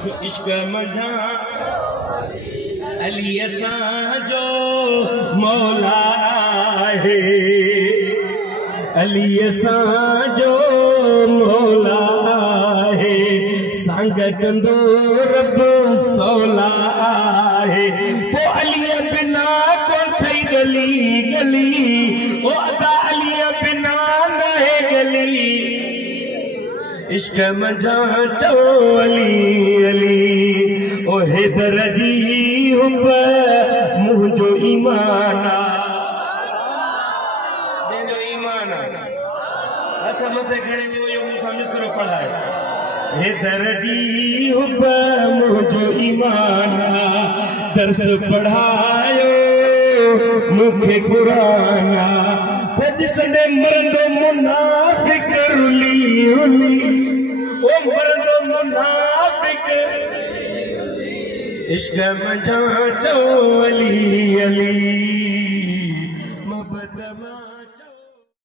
इश्क मझा अली असांजो मौला है, अली असांजो मौला है, संग कंदो रब सौला है। पो अली बिना कौन थई गली गली, ओ अदा अली बिना नहे गली। इश्क मझा चो अली अली, ओ हैदर जी हुब मुंहिंजो ईमान आ, जंहिंजो ईमान आ हथ मथे खणी वियो मूंसां मिसरो पढ़ाए। हैदर जी हुब मुंहिंजो ईमान आ, दर्स पढ़ायो मूंखे क़ुरान आ। ॾिसंदे मरंदो मुनाफ़िक रुली रुली, ओ मरंदो मुनाफ़िक। इश्क मझा चो अली अली, मोहब्बत